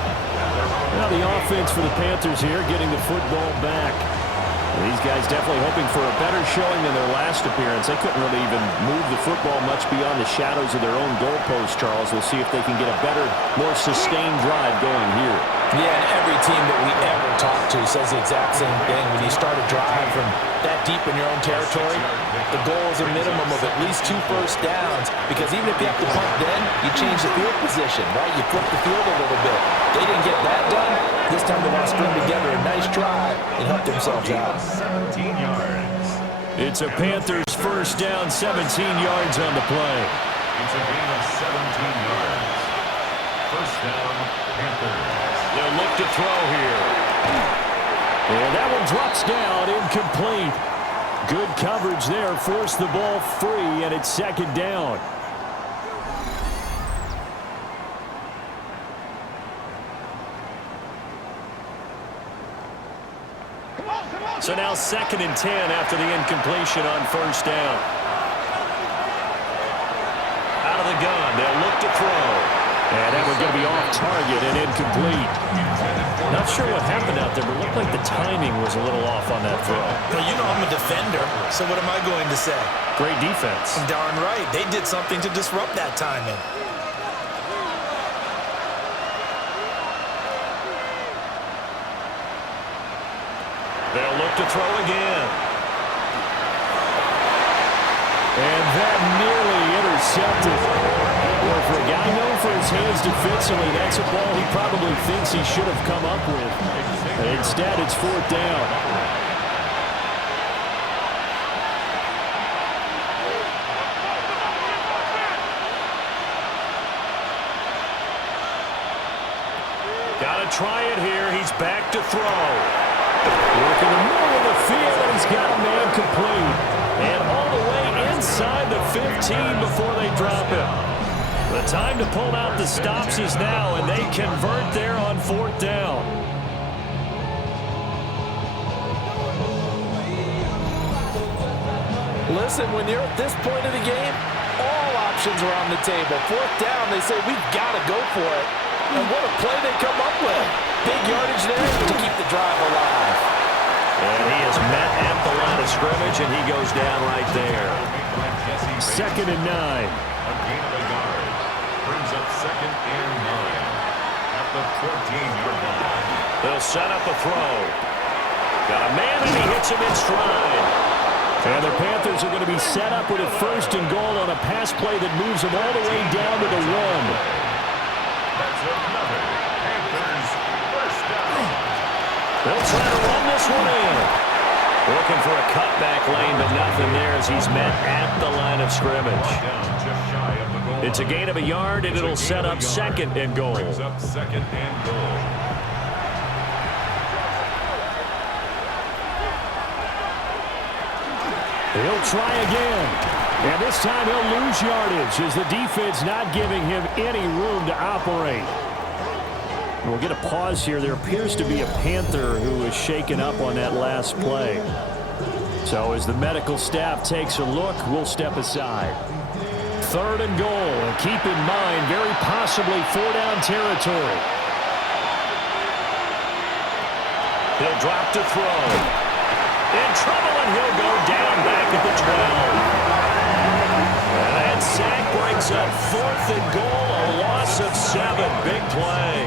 Now the offense for the Panthers here getting the football back. These guys definitely hoping for a better showing than their last appearance. They couldn't really even move the football much beyond the shadows of their own goalpost, Charles. We'll see if they can get a better, more sustained drive going here. Yeah, and every team that we ever talk to says the exact same thing. When you start a drive from that deep in your own territory, the goal is a minimum of at least 2 first downs, because even if you have to punt then, you change the field position, right? You flip the field a little bit. They didn't get that done. This time they want to string together a nice drive and help themselves out. 17 yards. It's a Panthers first down, 17 yards on the play. It's a gain of 17 yards. First down, Panthers. They'll look to throw here. And that one drops down, incomplete. Good coverage there, forced the ball free, and it's 2nd down. So now 2nd and 10 after the incompletion on first down. gun. They'll look to throw. And that one's going to be off target and incomplete. Not sure what happened out there, but it looked like the timing was a little off on that throw. Well, you know I'm a defender, so what am I going to say? Great defense. Darn right. They did something to disrupt that timing. They'll look to throw again. And that nearly intercepted. Well, for a guy known for his hands defensively, that's a ball he probably thinks he should have come up with. And instead, it's fourth down. Got to try it here. He's back to throw. Working the middle of the field, and he's got a man complete. And all the way inside the 15 before they drop him. The time to pull out the stops is now, and they convert there on fourth down. Listen, when you're at this point of the game, all options are on the table. Fourth down, they say, we've got to go for it. And what a play they come up with. Big yardage there to keep the drive alive. And he is met at the line of scrimmage, and he goes down right there. 2nd and 9. A gain of a yard. Brings up 2nd and 9. At the 14-yard line. They'll set up a throw. Got a man, and he hits him in stride. And the Panthers are going to be set up with a 1st and goal on a pass play that moves them all the way down to the 1. That's another Panthers first down. They'll try to run this one in. Looking for a cutback lane, but nothing there as he's met at the line of scrimmage. Down just shy of the goal. It's a gain of a yard, and it'll set up 2nd and goal. Brings up 2nd and goal. He'll try again. And this time he'll lose yardage as the defense not giving him any room to operate. We'll get a pause here. There appears to be a Panther who is shaken up on that last play. So as the medical staff takes a look, we'll step aside. 3rd and goal. And keep in mind, very possibly 4-down territory. He'll drop to throw. In trouble, and he'll go down back at the 12. And that sack brings up 4th and goal, a loss of 7. Big play.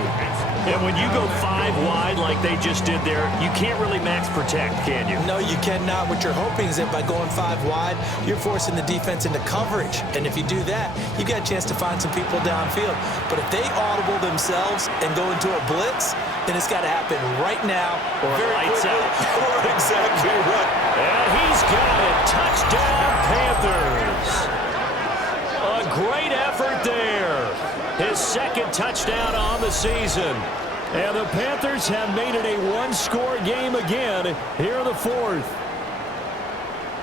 And when you go 5 wide like they just did there, you can't really max protect, can you? No, you cannot. What you're hoping is that by going 5 wide, you're forcing the defense into coverage. And if you do that, you got a chance to find some people downfield. But if they audible themselves and go into a blitz, then it's got to happen right now. Or lights out. Or exactly right. And he's got it. Touchdown, Panthers. A great effort there. His 2nd touchdown on the season. And the Panthers have made it a 1-score game again here in the 4th.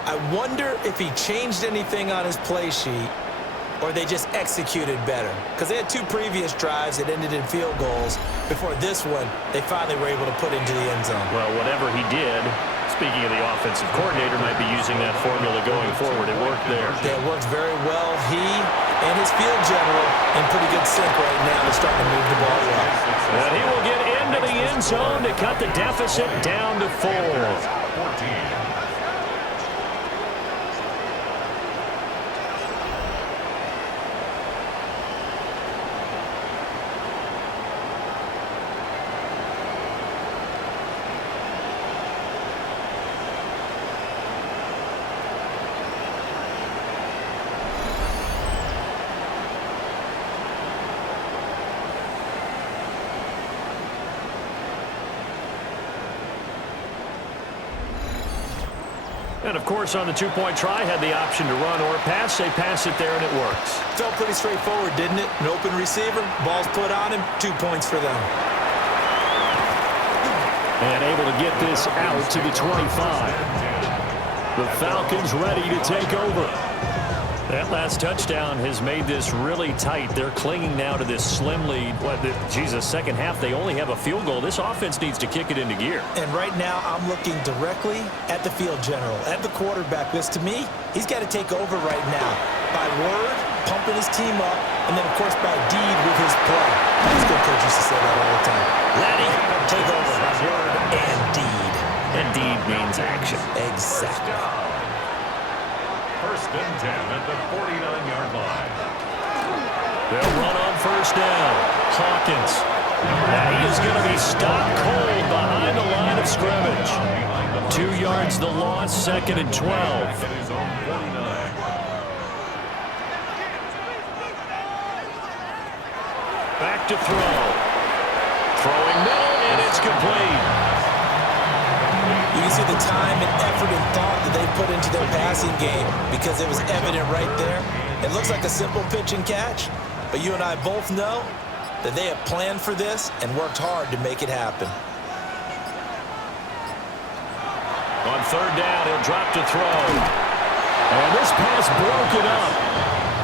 I wonder if he changed anything on his play sheet or they just executed better. Because they had 2 previous drives that ended in field goals. Before this one, they finally were able to put into the end zone. Well, whatever he did, speaking of the offensive coordinator, might be using that formula going forward. It worked there. Yeah, it worked very well. He and his field general in pretty good sync right now. They're starting to move the ball well. And he will get into the end zone to cut the deficit down to 4. 14. And, of course, on the 2-point try, had the option to run or pass. They pass it there, and it works. Felt pretty straightforward, didn't it? An open receiver, ball's put on him, 2 points for them. And able to get this out to the 25. The Falcons ready to take over. That last touchdown has made this really tight. They're clinging now to this slim lead. Second half, they only have a field goal. This offense needs to kick it into gear. And right now, I'm looking directly at the field general, at the quarterback. Because to me, he's got to take over right now. By word, pumping his team up, and then, of course, by deed with his play. High school coach used to say that all the time. Laddie, take over by word and deed. And deed means action. Exactly. First and 10 at the 49-yard line. They'll run on first down. Hawkins. Now he is going to be stopped cold behind the line of scrimmage. 2 yards the loss, 2nd and 12. At his own 49. Back to throw. Throwing middle, and it's complete. You can see the time and effort and thought that they put into their passing game because it was evident right there. It looks like a simple pitch and catch, but you and I both know that they have planned for this and worked hard to make it happen. On third down, he'll drop to throw. And this pass broken up.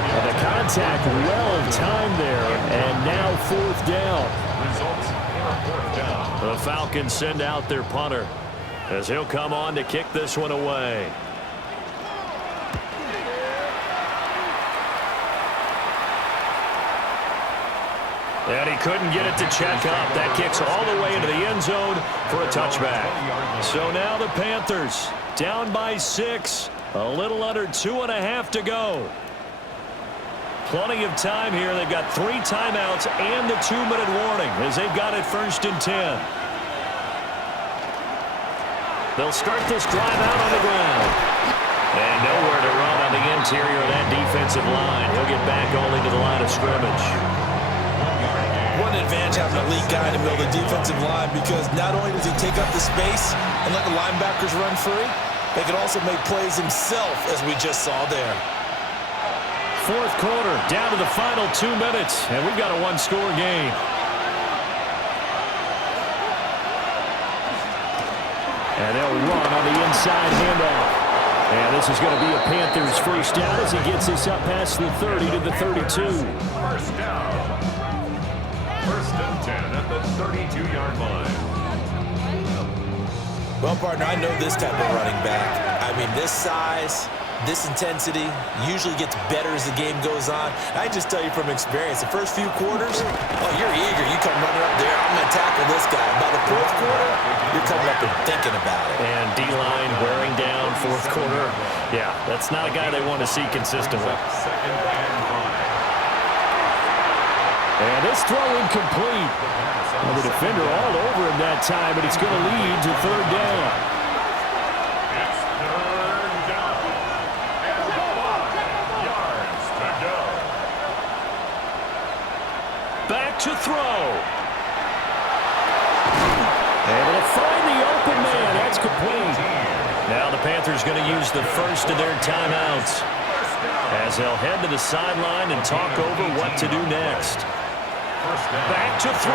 And the contact well timed there, and now 4th down. Results in a 4th down. The Falcons send out their punter as he'll come on to kick this one away. And he couldn't get it to check up. That kicks all the way into the end zone for a touchback. So now the Panthers down by 6. A little under 2.5 to go. Plenty of time here. They've got 3 timeouts and the 2-minute warning as they've got it 1st and 10. They'll start this drive out on the ground. And nowhere to run on the interior of that defensive line. He'll get back only to the line of scrimmage. One advantage having a lead guy in the middle of the defensive line because not only does he take up the space and let the linebackers run free, they can also make plays himself, as we just saw there. 4th quarter, down to the final 2 minutes, and we've got a 1-score game. And they'll run on the inside handoff. And this is going to be a Panthers first down as he gets us up past the 30 to the 32. First down. 1st and 10 at the 32-yard line. Well, partner, I know this type of running back. I mean, this size, this intensity usually gets better as the game goes on. I just tell you from experience, the first few quarters, oh, you're eager. You come running up there, I'm going to tackle this guy. By the 4th quarter, you're coming up and thinking about it. And D-line wearing down 4th quarter. Yeah, that's not a guy they want to see consistently. 2nd and 5. And this throw incomplete. Well, the defender all over him that time, but it's going to lead to 3rd down. It's 3rd down. And 5 yards to go. Back to throw. Able to find the open man. That's complete. Now the Panthers going to use the first of their timeouts as they'll head to the sideline and talk over what to do next. Back to throw.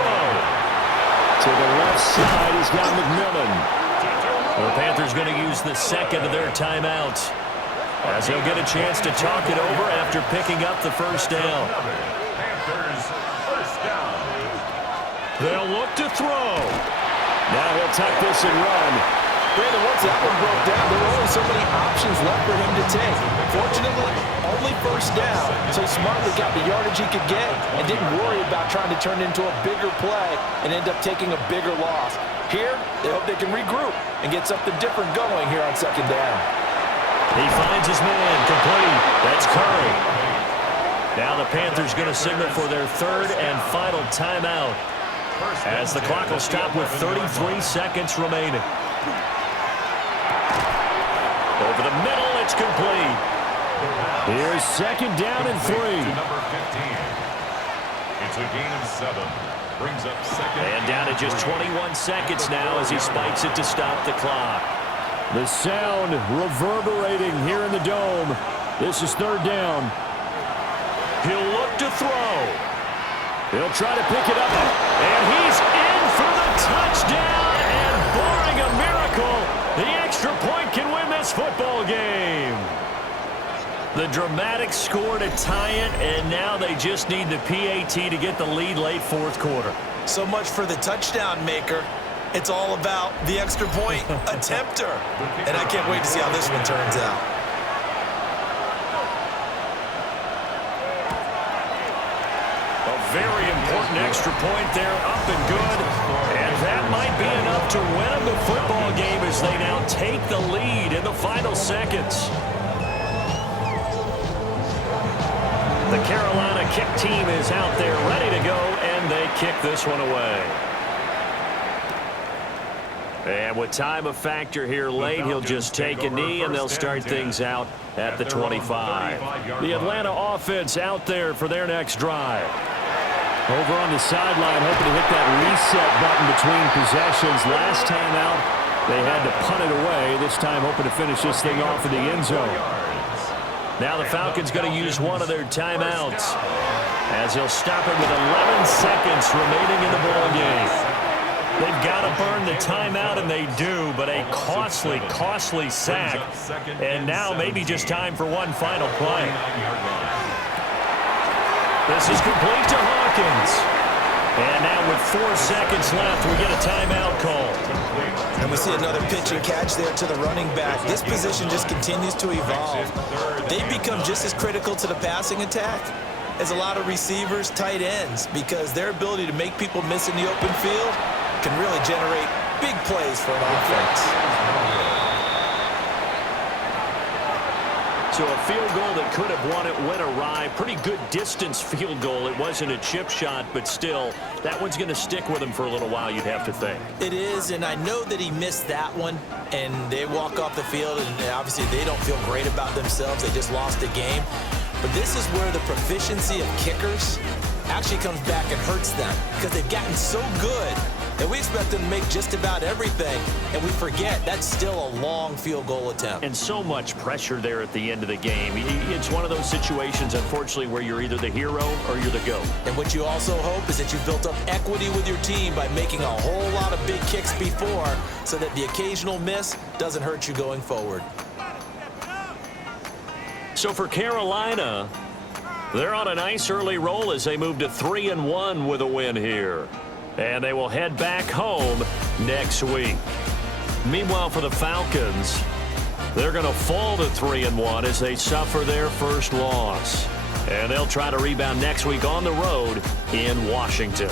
To the left side, he's got McMillan. The Panthers going to use the second of their timeouts as they'll get a chance to talk it over after picking up the first down. Panthers first down. They'll look to throw. Now he'll tuck this and run. Brandon, once that one broke down, there were only so many options left for him to take. Fortunately, only first down, so he smartly got the yardage he could get and didn't worry about trying to turn it into a bigger play and end up taking a bigger loss. Here, they hope they can regroup and get something different going here on 2nd down. He finds his man, complete. That's Curry. Now the Panthers going to signal for their 3rd and final timeout as the clock will stop with 33 seconds remaining. Over the middle, it's complete. Here's 2nd down and 3. Number 15. It's a gain of 7. Brings up 2nd. And down to just 21 seconds now as he spikes it to stop the clock. The sound reverberating here in the dome. This is 3rd down. He'll look to throw. He'll try to pick it up. And he's in for the touchdown. And barring a miracle, the extra point can win this football game. The dramatic score to tie it, and now they just need the PAT to get the lead late 4th quarter. So much for the touchdown maker. It's all about the extra point attempter. And I can't wait to see how this one turns out. very important extra point there, up and good. And that might be enough to win them the football game as they now take the lead in the final seconds. The Carolina kick team is out there ready to go, and they kick this one away. And with time a factor here late, he'll just take a knee, and they'll start things out at the 25. The Atlanta offense out there for their next drive. Over on the sideline, hoping to hit that reset button between possessions. Last time out, they had to punt it away. This time, hoping to finish this thing off in the end zone. Now the Falcons going to use one of their timeouts as they'll stop it with 11 seconds remaining in the ball game. They've got to burn the timeout, and they do, but a costly, costly sack. And now maybe just time for one final play. This is complete to Hawkins. And now with 4 seconds left, we get a timeout call. And we see another pitch and catch there to the running back. This position just continues to evolve. They've become just as critical to the passing attack as a lot of receivers, tight ends, because their ability to make people miss in the open field can really generate big plays for an offense. So a field goal that could have won it went awry. Pretty good distance field goal. It wasn't a chip shot, but still, that one's going to stick with him for a little while, you'd have to think. It is, and I know that he missed that one, and they walk off the field, and obviously they don't feel great about themselves. They just lost a game. But this is where the proficiency of kickers actually comes back and hurts them, because they've gotten so good that we expect them to make just about everything, and we forget that's still a long field goal attempt. And so much pressure there at the end of the game. It's one of those situations, unfortunately, where you're either the hero or you're the GOAT. And what you also hope is that you've built up equity with your team by making a whole lot of big kicks before, so that the occasional miss doesn't hurt you going forward. So for Carolina, they're on a nice early roll as they move to 3-1 with a win here. And they will head back home next week. Meanwhile, for the Falcons, they're going to fall to 3-1 as they suffer their first loss. And they'll try to rebound next week on the road in Washington.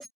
you